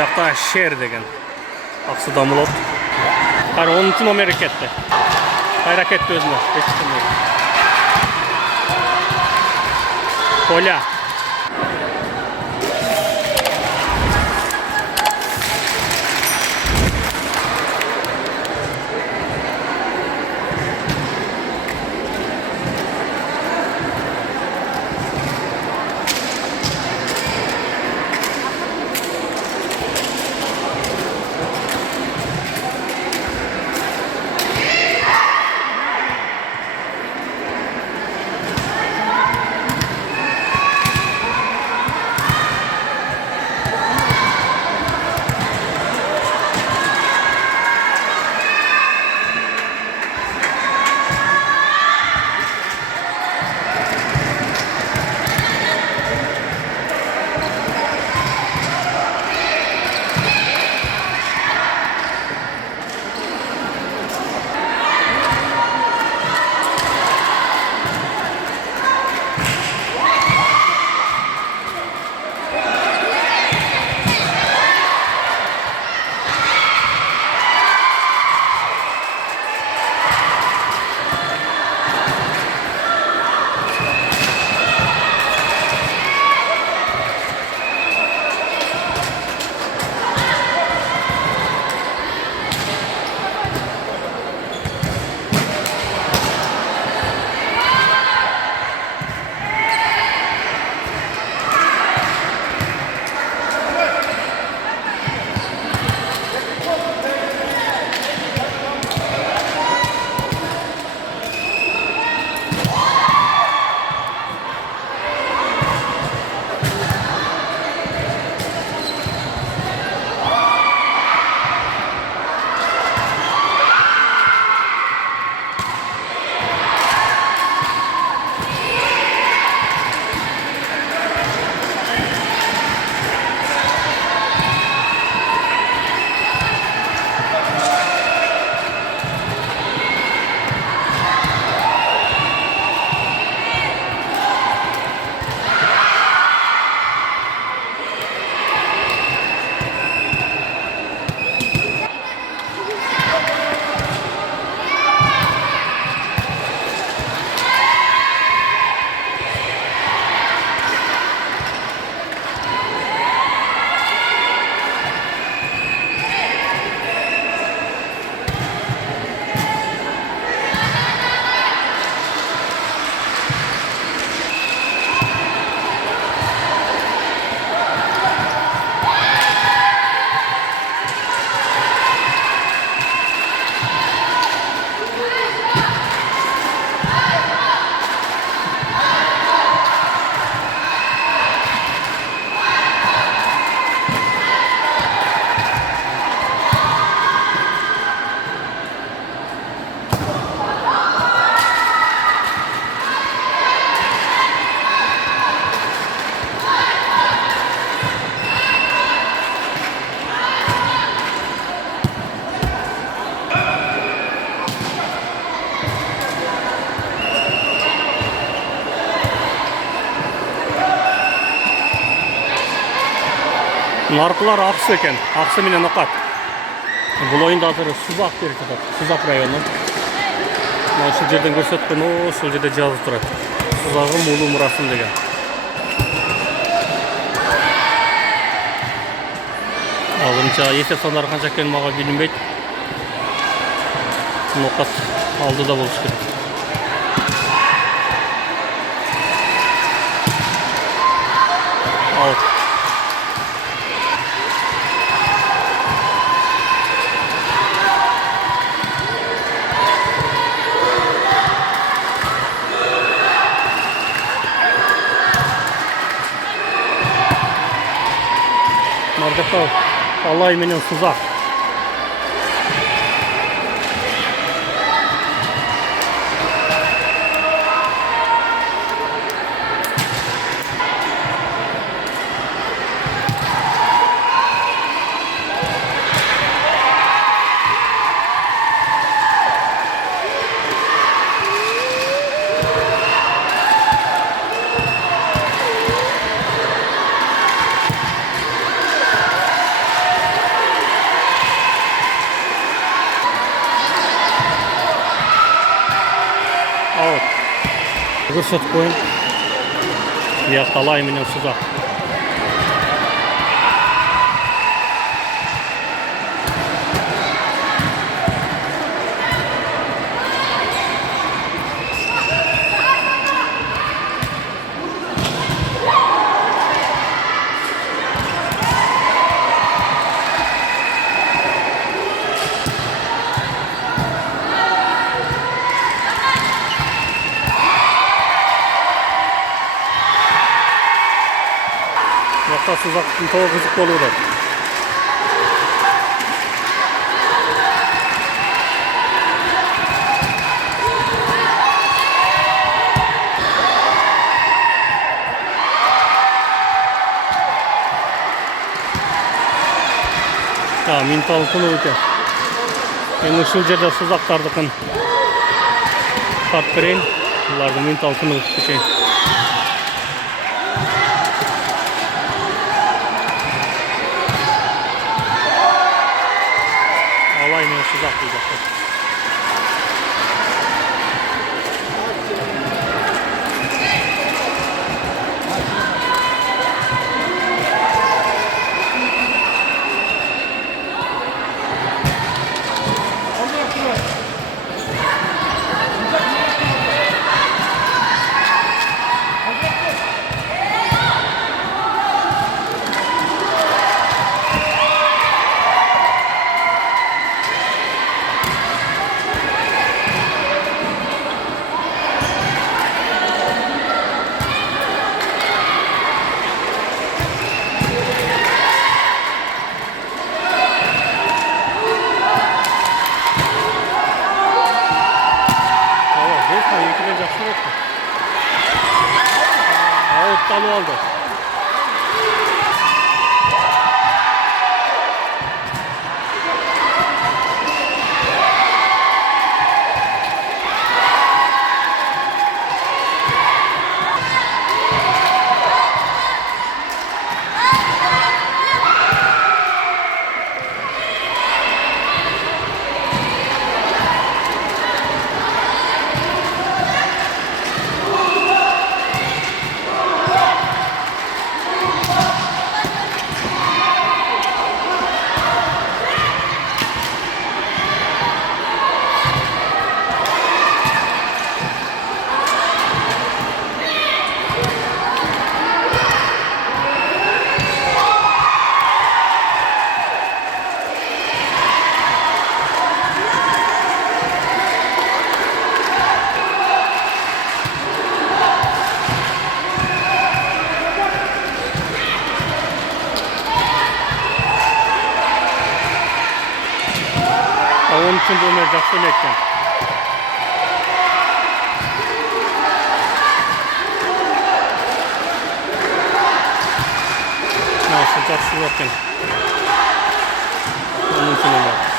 жақта шер деген Ақсудан болады. Қайра 10-шы номері кетті. Қайра кетті өзіне. Поля. Нарқылар Ақсы екен. Ақсы менен Ноқат. Бұл ойында азыр Сузақ беріп жатады. Сузақ районы. Осы жерден көрсеткен, сол жерде жазып тұрады. Сузағым ұлы мұрасым деген. Алынша есеп сандар қанша екенін маған білінбейді. Ноқат алдыда болуш керек. Ал. Маркеттау Алай менен Сузақ. Out. Көрсөтүп коеюн. Биякта алай менен сузак. Yakta suzaqtın toğı kızık bolur. Ментал күні өте. Мен ушул жерде сузактардыкын тартып берейин. Буларды ментал күні өтүп. Алай мен сузак дейт. Out'tan oldu. Onun için bu ömer жақсы ekan. Nasıl жақсы ekan. Onun için ömer.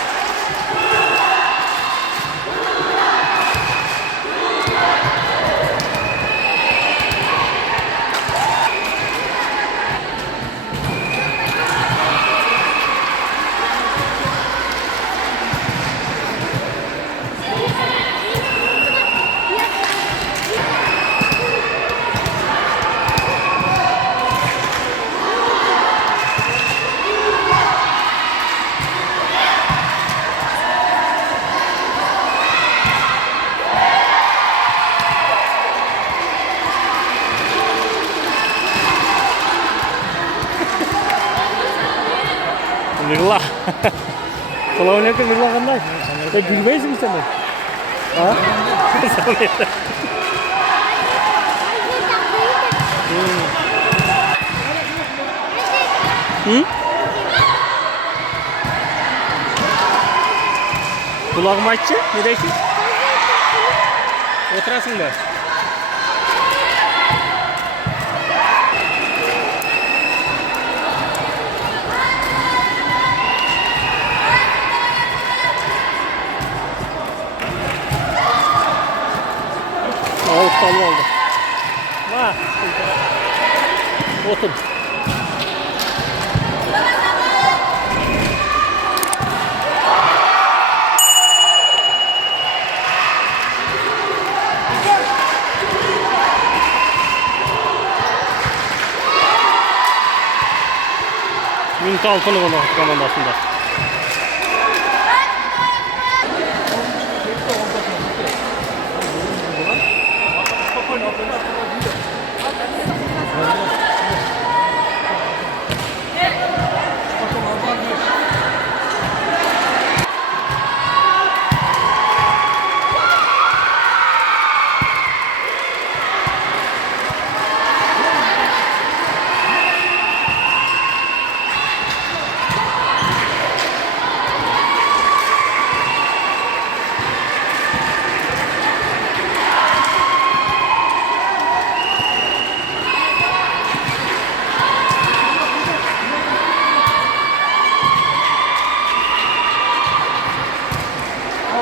Mirla. Kalau ini ke Mirla kan dah. Saya jurubay sih sana. Hah? Kulağım açtı. Ne dersin? Oturasın da. Out'tan oldu. Vah. Otur. Минта алтыны Нокат командасында.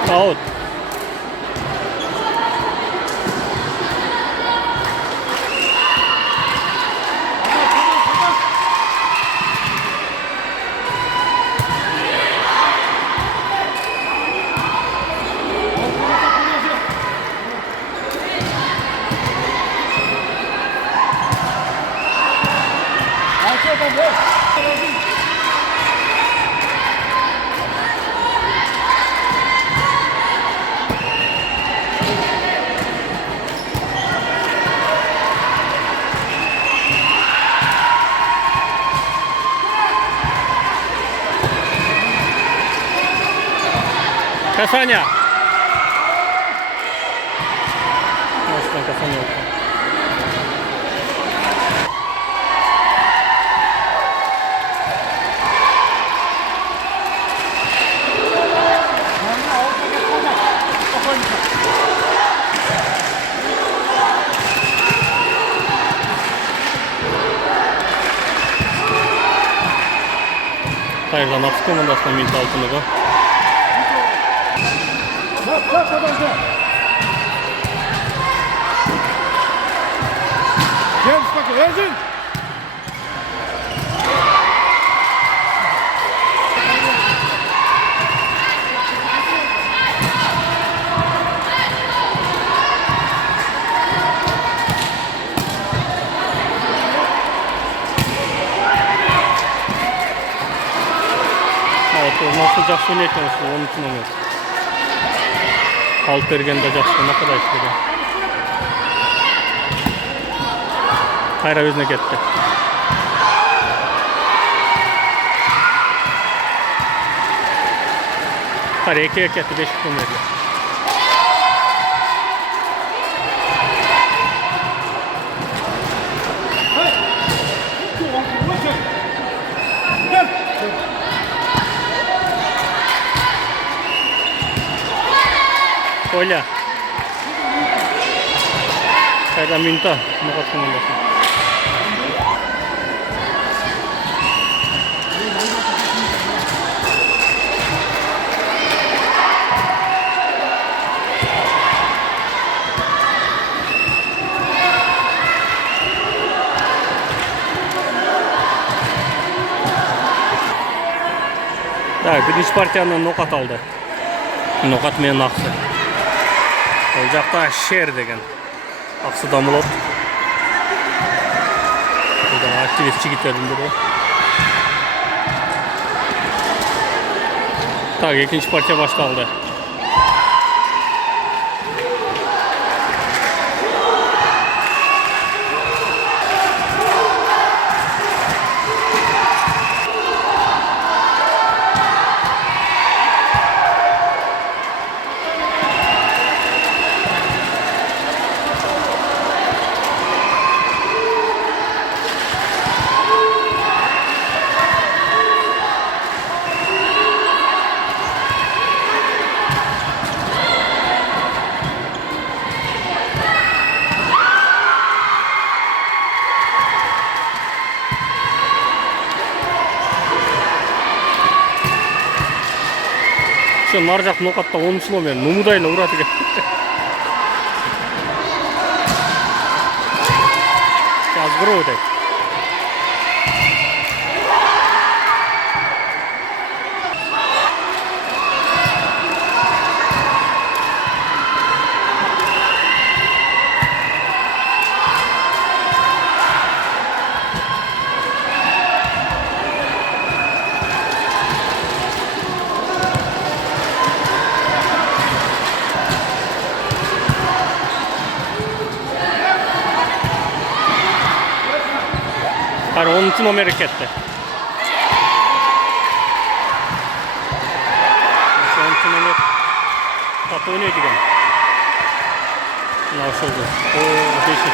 Out. Касание. Касание. Қайырдан ақсы командасына Минта алтыны. Nasıl жақсы ойнайтын осы 10 номер. Алып бергенде жақсы нападающий еді. Қайра өзіне кетті. Қайра 2-ге кетті 5 номерге. Оля. Қайда Минта Нокат командасы. Так, бірінші партияны Нокат алды. Нокат менен ақсы. Ол жақта шер деген ақсы дамылады. Бұдан активист жігіттердің бірі. Так, екінші партия башталды. Şu нар жақ Нокатта 10 номер Нумудайла ұрады екен. Қазғыру өтек. Hayır 10. номері кетті. 10. номер қатты ойнайды екен. Мынау шылды. О, 5-ші.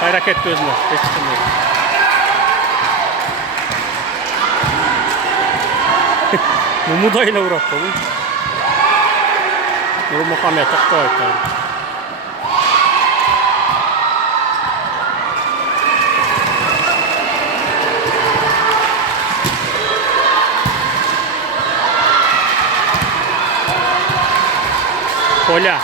Қайрақ кетті өзіне. 5-ші. Мумудайына ұрапты бұл. Нұрмұхамед Тоқтаев. Коля.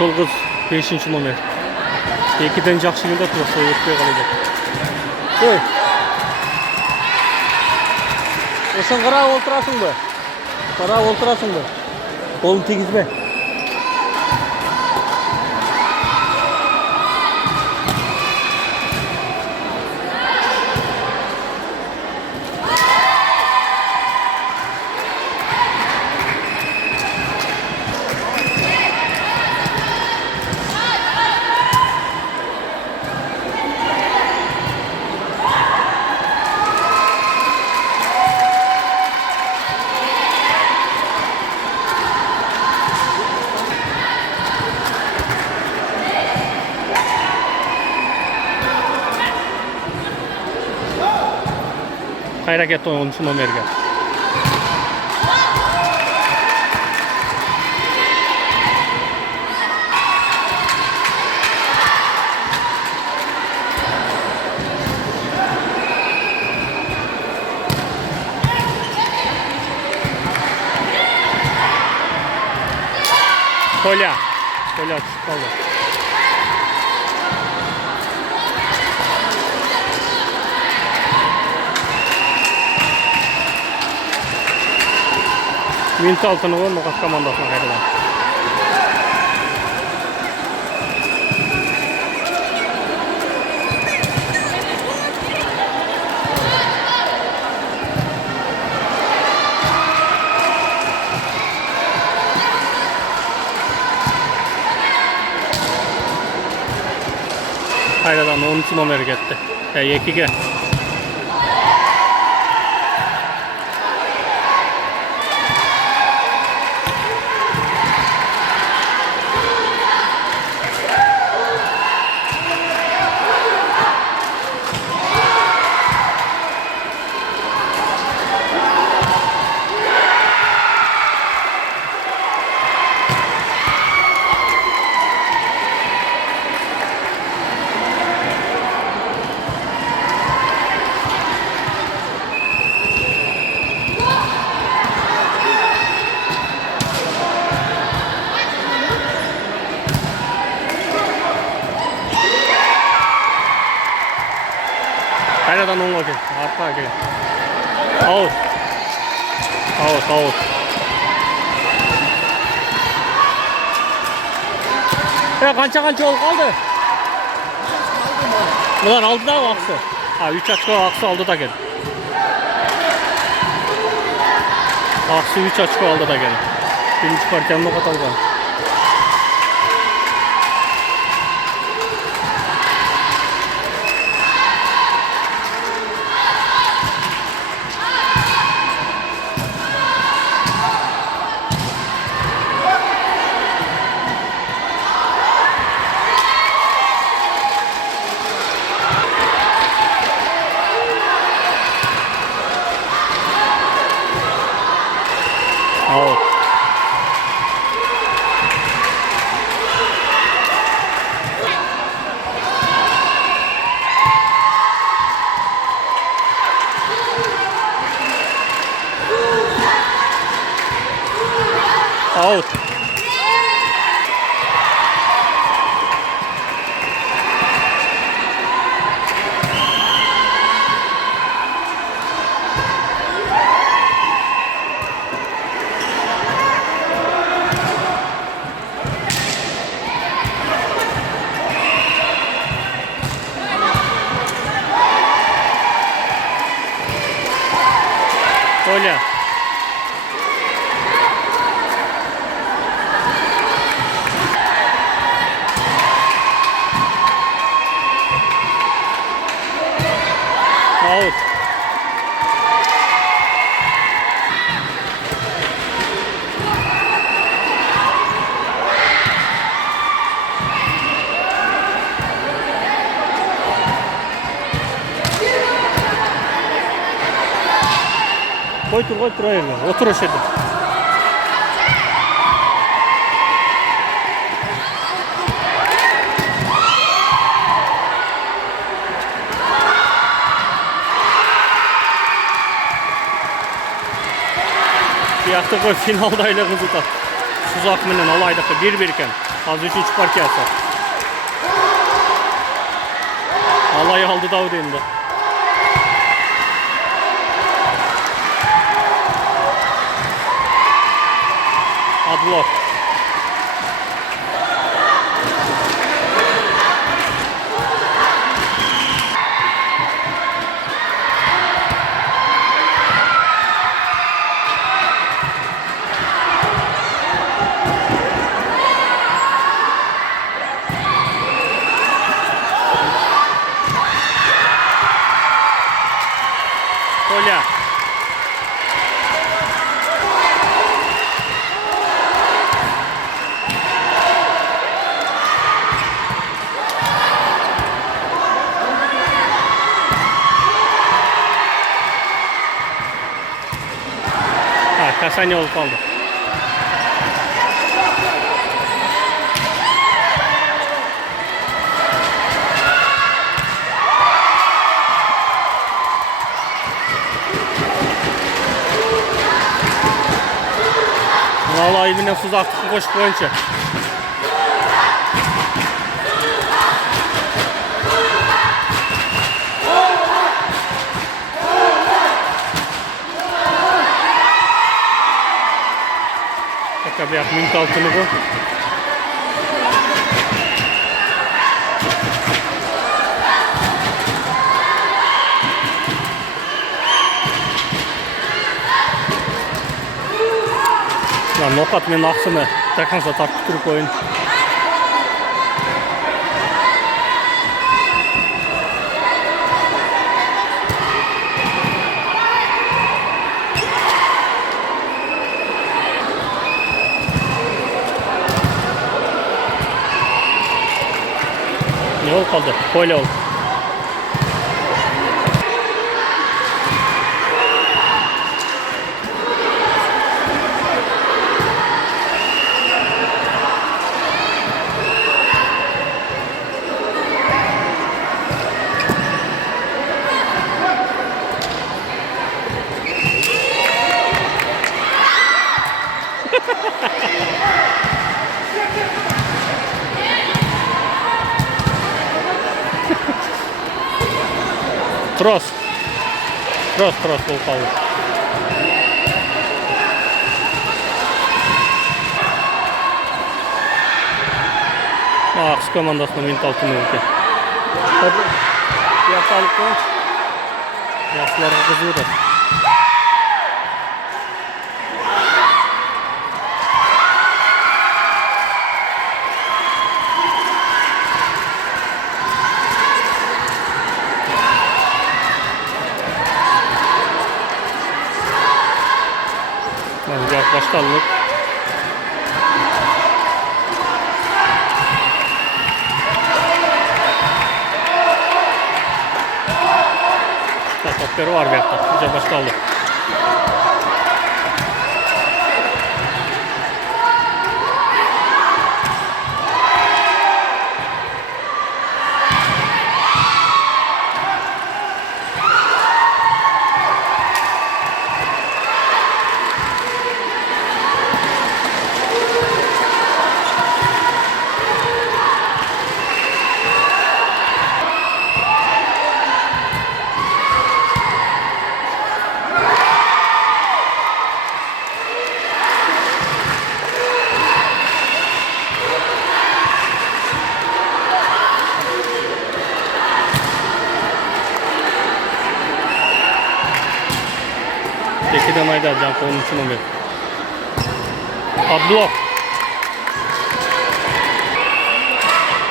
Сол қыз 5-ші номер. 2-ден жақсы келді, тұрса өтпей қалады. Ой. Осың қарап отырасың ба? Қарап отырасың ба? Қолын тигізбе. Қайрақ кетті 10-ші номерге. Коля. Коля түсіп қалды. Минут алтыны ғой Ноқат командасына қайрадан. Қайрадан 10-ші номер кетті. 2-ге. Қайрадан оңға кел, артқа кел. Аут. Аут, аут. Қанша ол қалды? Бұлар алды да ақсы. 3 очко ақсы алды да кел. Ақсы 3 очко алды да кел. Бірінші партияны Ноқат алған. Out. Out. Коля. Out. Koy tur yerine. Otur aşağıda. Buyoqda finalda ile kızıta. Suzak menen alaydıqı 1-1 ekan. Hozir 3-chi partiyasi. Alay aldı Davud endi. Adlok. Коля. Kashani olib qoldi. Vallahi bilen Suzak'ı qo'shib qo'yinchi. Buyoq mental tunugi. Noqat men aqsini takansa tartib turib qo'yin. Ne oldu kaldı? Koyla oldu. Cross bo'lib qoldi. Aqsh komandasida mental tunugi ekan. Buyoqqa olib qo'ying. Yoshlarga qiziqdi. Başkanlık. Topları var bir hafta. Güzel başkanlık. Қостанайда жаңқы 10 номер. Абдулов.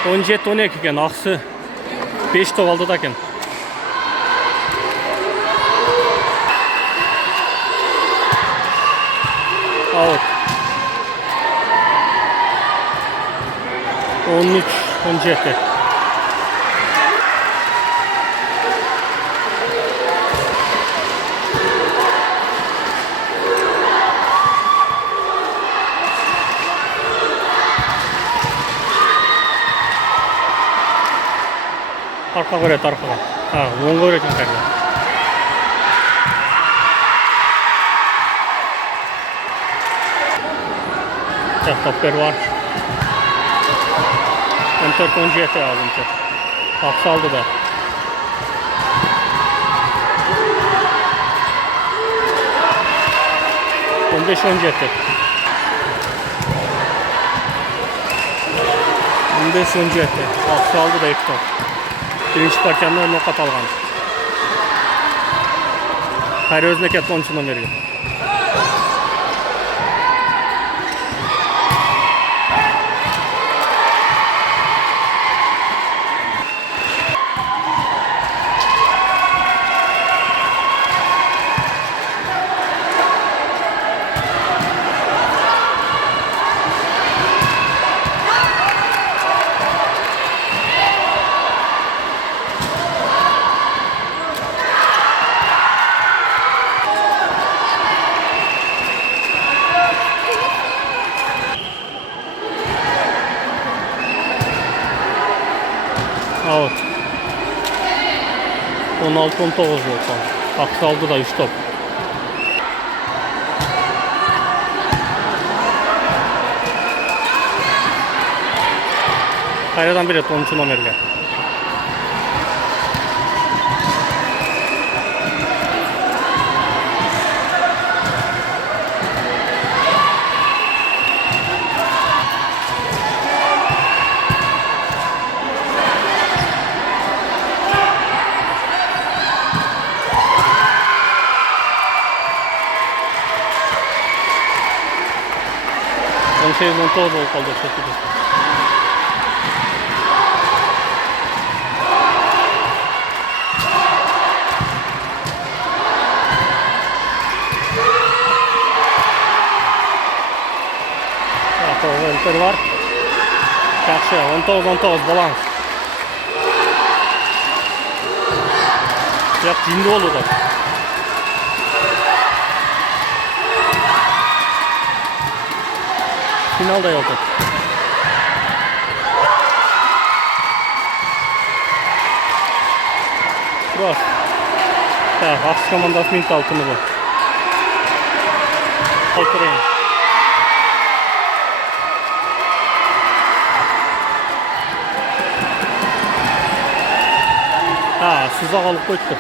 17-12 екен, ақсы 5 топ алды да екен. Аут. 13-17. Arka göret arkaga. Ha, oң göret ekan kayda. Top var. 14-17 azınca. Aksı aldı da. On 15-17. 15-17. Aksı aldı da ilk top. Birinci partiyanda nokat alған. Hayır özüne ketті 10 номерге. Out. 16-19 oldu. Aksı aldı da 3 top. Kayradan bir et 13 номерге. On 8-19 болып қалды шетіде. Өлтер бар. Жақшы, 19-19 баланс. Жақ жинді болу да. Finalda oldu. Cross. Так, Ақсы командасы минут алтыны bu. Толтырайын. Сызақ алып қойды.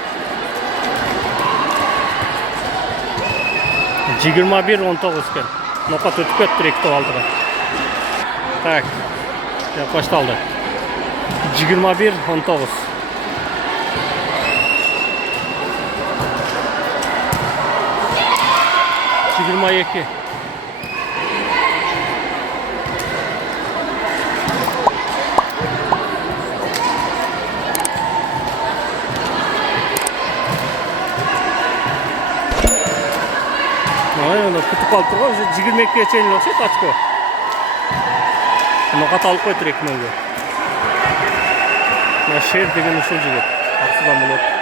21-19 екен. Nokat ötüp öttü rekti aldı da. Tak. Yaklaştı 21-19. Yigirma iki. Күтіп қалып тұрған, уже 22-ге чейін өкшет очко. Nokat алып қойды 2-0-ге. Шер деген ушул жігіт. Ақсыдан болады.